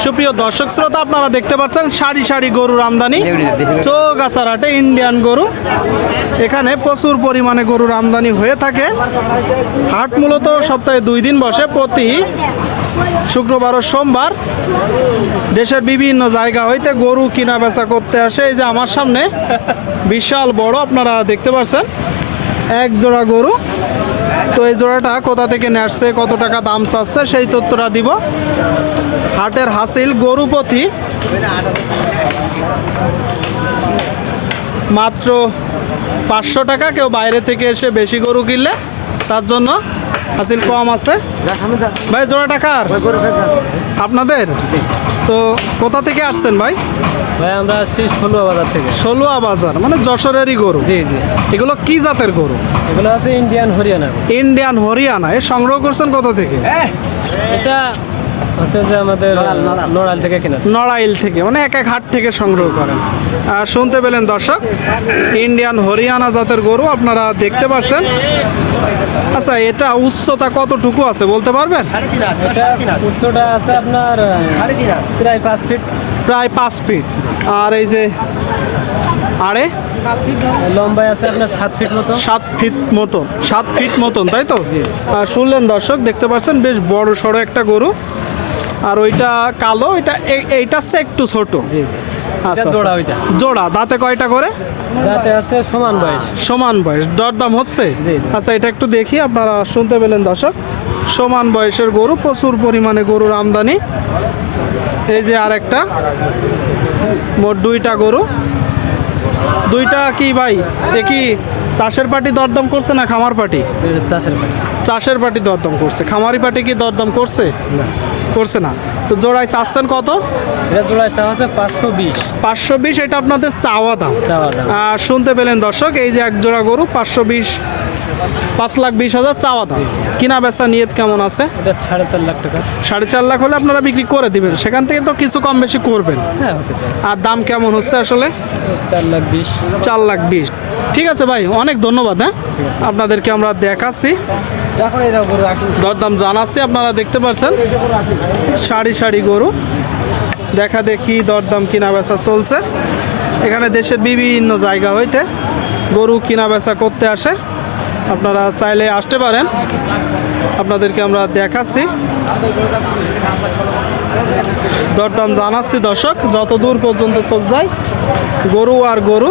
সুপ্রিয় দর্শক শ্রোতা আপনারা দেখতে পাচ্ছেন সারি সারি গরুর আমদানি। চৌগাছার হাটে ইন্ডিয়ান গরু। এখানে প্রচুর পরিমাণে গরুর আমদানি হয়ে থাকে। হাট মূলত সপ্তাহে দুই দিন বসে প্রতি শুক্রবার ও সোমবার। দেশের বিভিন্ন জায়গা হইতে গরু কিনা বেচা করতে আসে। এই যে আমার সামনে বিশাল বড় আপনারা দেখতে পাচ্ছেন এক জোড়া গরু। তো এই জোড়াটা কোথা থেকে নেসছে কত টাকা দাম চাচ্ছে সেই তথ্যটা দিব। হাটের হাসিল গরু প্রতি মাত্র পাঁচশো টাকা কেউ বাইরে থেকে এসে বেশি গরু কিনলে তার জন্য হাসিল কম আছে। ভাই জোড়া টাকার আপনাদের? তো কোথা থেকে আসছেন ভাই? ভাই আমরা আসছি ষোলো বাজার থেকে। ষোলোয়া বাজার মানে যশোরেরই গরু। জি জি। এগুলো কি জাতের গরু? এগুলো আছে ইন্ডিয়ান হরিয়ানা ইন্ডিয়ান হরিয়ানা এ সংগ্রহ করছেন কোথা থেকে? এটা হচ্ছে যে আমাদের নড়াল থেকে কিনেছে। নড়াইল থেকে মানে এক এক হাট থেকে সংগ্রহ করেন। আর শুনতে পেলেন দর্শক ইন্ডিয়ান হরিয়ানা জাতের গরু আপনারা দেখতে পাচ্ছেন। আচ্ছা এটা উচ্চতা কতটুকু আছে বলতে পারবেন? এটা উচ্চটা আছে আপনার প্রায় পাঁচ ফিট প্রায় পাঁচ ফিট আর এই যে আড়ে? লম্বায় আছে আপনার সাত ফিট মতো। সাত ফিট মতন সাত ফিট মতন তাই তো? আর শুনলেন দর্শক দেখতে পাচ্ছেন বেশ বড় সড়ো একটা গরু। আর ওইটা কালো এটা এইটা হচ্ছে একটু ছোট। আচ্ছা, জোড়া আচ্ছা। ওইটা। জোড়া দাঁতে কয়টা করে? আছে সমান বয়স। সমান বয়স দরদাম হচ্ছে। আচ্ছা এটা একটু দেখি আপনারা শুনতে পেলেন দর্শক। সমান বয়সের গরু প্রচুর পরিমাণে গরুর আমদানি। এই যে আরেকটা মোট দুইটা গরু। দুইটা কি ভাই? এ কি চাষের পাটি দরদম করছে না খামার পাটি? চাষের পাটি। চাষের পাটি দরদাম করছে। খামারি পাটি কি দরদম করছে? না। করছে না। তো জোড়ায় চাচ্ছেন কত? এটা জোড়ায় চাওয়া আছে পাঁচশো বিশ। পাঁচশো বিশ এটা আপনাদের চাওয়া দাম। চাওয়া দাম। আর শুনতে পেলেন দর্শক এই যে এক জোড়া গরু পাঁচশো বিশ পাঁচ লাখ বিশ হাজার চাওয়া দাম। কিনা বেচা নিয়ত কেমন আছে? এটা সাড়ে চার লাখ টাকা। সাড়ে চার লাখ হলে আপনারা বিক্রি করে দিবেন। সেখান থেকে তো কিছু কম বেশি করবেন। হ্যাঁ হতে পারে। আর দাম কেমন হচ্ছে আসলে? চার লাখ বিশ। চার লাখ বিশ। ঠিক আছে ভাই অনেক ধন্যবাদ হ্যাঁ? আপনাদেরকে আমরা দেখাচ্ছি। দরদাম জানাচ্ছি, আপনারা দেখতে পাচ্ছেন? সারি সারি গরু। দেখা দেখি দরদাম কিনা বেচা চলছে। এখানে দেশের বিভিন্ন জায়গা হইতে গরু কিনা বেচা করতে আসে। আপনারা চাইলে আসতে পারেন। আপনাদেরকে আমরা দেখাচ্ছি। দরদাম জানাচ্ছি দর্শক যত দূর পর্যন্ত চোখ যায়, গরু আর গরু।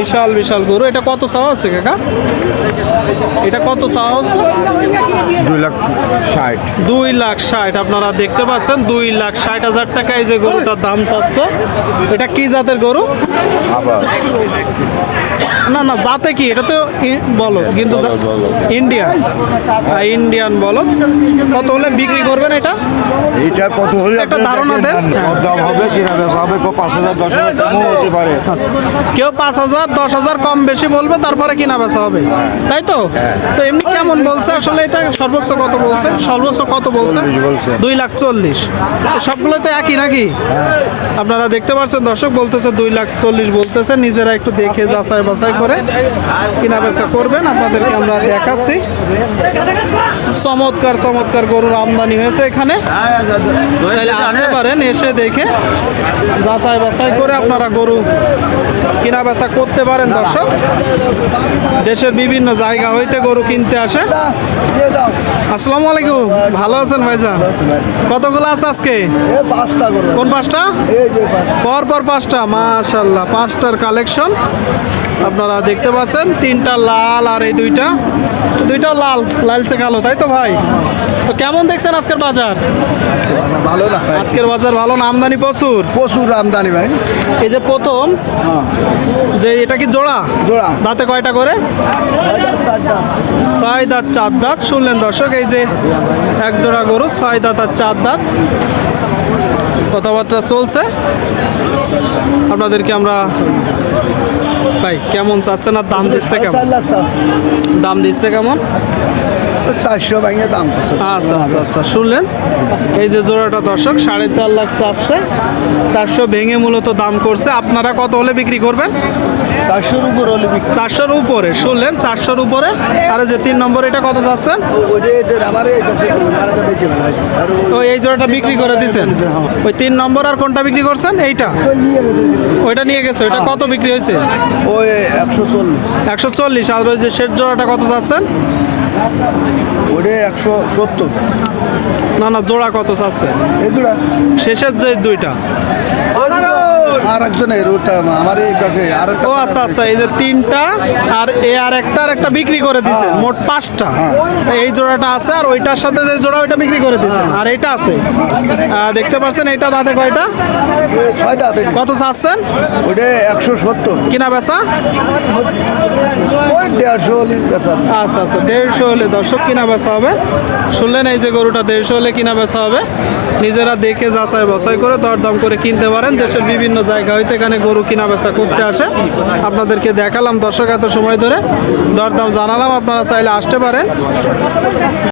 বিশাল বিশাল গরু। এটা কত চাওয়া হচ্ছে কাকা? এটা কত চাওয়া হচ্ছে দুই লাখ ষাট। দুই লাখ ষাট। আপনারা দেখতে পাচ্ছেন দুই লাখ ষাট হাজার টাকায় যে গরুটার দাম চাচ্ছে। এটা কি জাতের গরু? আবার। না না জাতে কি? এটা তো বলো কিন্তু ইন্ডিয়ান। ইন্ডিয়ান বলো কত হলে বিক্রি করবেন এটা? এইটা কত হলে একটা ধারণা দেন। হ্যাঁ। দাম হবে কিনা হবে পাঁচ হাজার দশ হাজার কমও হতে পারে? আচ্ছা কেউ পাঁচ হাজার দশ হাজার কম বেশি বলবে তারপরে কিনা বেচা হবে। তাই তো? তো এমনি কেমন বলছে? আসলে এটা সর্বোচ্চ কত বলছে? সর্বোচ্চ কত বলছে। দুই লাখ চল্লিশ। সবগুলো তো একই নাকি? আপনারা দেখতে পাচ্ছেন দর্শক বলতেছে দুই লাখ চল্লিশ বলতেছে নিজেরা একটু দেখে যাচাই বাছাই করে কিনা বেচা করবেন আপনাদেরকে আমরা দেখাচ্ছি। চমৎকার চমৎকার গরুর আমদানি হয়েছে এখানে। চাইলে আসতে পারেন এসে দেখে যাচাই বাছাই করে আপনারা গরু কিনা বেচা করতে পারেন দর্শক। দেশের বিভিন্ন জায়গা হইতে গরু কিনতে আসে। আসসালামু আলাইকুম। ভালো আছেন ভাইজান? কতগুলো আছে আজকে? পাঁচটা কোন পাঁচটা? পর পর পাঁচটা। মাশাল্লাহ পাঁচটার কালেকশন। আপনারা দেখতে পাচ্ছেন তিনটা লাল আর এই দুইটা। দুইটা লাল লালচে কালো তাই তো ভাই? তো কেমন দেখছেন আজকের বাজার? ভালো না আজকের বাজার ভালো না আমদানি প্রচুর? প্রচুর আমদানি ভাই। এই যে প্রথম যে এটা কি জোড়া? জোড়া। দাঁতে কয়টা করে? ছয় দাঁত চার দাঁত শুনলেন দর্শক এই যে এক জোড়া গরু ছয় দাঁত আর চার দাঁত। কথাবার্তা চলছে। আপনাদেরকে আমরা কেমন চাচ্ছেন আর দাম দিচ্ছে কেমন? দাম দিচ্ছে কেমন? চারশো ভাঙে দাম আচ্ছা আচ্ছা আচ্ছা শুনলেন? এই যে জোড়াটা দর্শক সাড়ে চার লাখ চাচ্ছে। চারশো ভেঙে মূলত দাম করছে। আপনারা কত হলে বিক্রি করবেন? চারশোর উপর হলে বিক্রি। চারশোর উপরে শুনলেন? চারশোর উপরে? আর যে তিন নম্বর এটা কত দেখে আর ওই এই জোড়াটা বিক্রি করে দিছেন? ওই তিন নম্বর আর কোনটা বিক্রি করছেন? এইটা? ওইটা নিয়ে গেছে। ওইটা কত বিক্রি হয়েছে? ওই একশো চল্লিশ। একশো চল্লিশ। আর ওই যে শেষ জোড়াটা কত চাচ্ছেন ওটা একশো সত্তর। না না জোড়া কত চাচ্ছে এই জোড়া। শেষের যে দুইটা। আর একজনের আমার এই পাশে আর ও আচ্ছা আচ্ছা এই যে তিনটা আর এ আর একটা আর একটা বিক্রি করে দিছে মোট পাঁচটা। এই জোড়াটা আছে আর ওইটার সাথে যে জোড়া ওইটা বিক্রি করে দিছে। আর এইটা আছে। দেখতে পাচ্ছেন এইটা দাঁতে কয়টা? কত চাচ্ছেন? ওটা একশো সত্তর। কিনা বেচা? দেড়শো হলে আচ্ছা আচ্ছা দেড়শো হলে দর্শক কিনা বেচা হবে। শুনলেন এই যে গরুটা দেড়শো হলে কিনা বেচা হবে। নিজেরা দেখে যাচাই বাছাই করে দরদাম করে কিনতে পারেন। দেশের বিভিন্ন জায়গা হইতে এখানে গরু কিনা বেচা করতে আসে। আপনাদেরকে দেখালাম দর্শক, এত সময় ধরে দরদাম জানালাম, আপনারা চাইলে আসতে পারেন।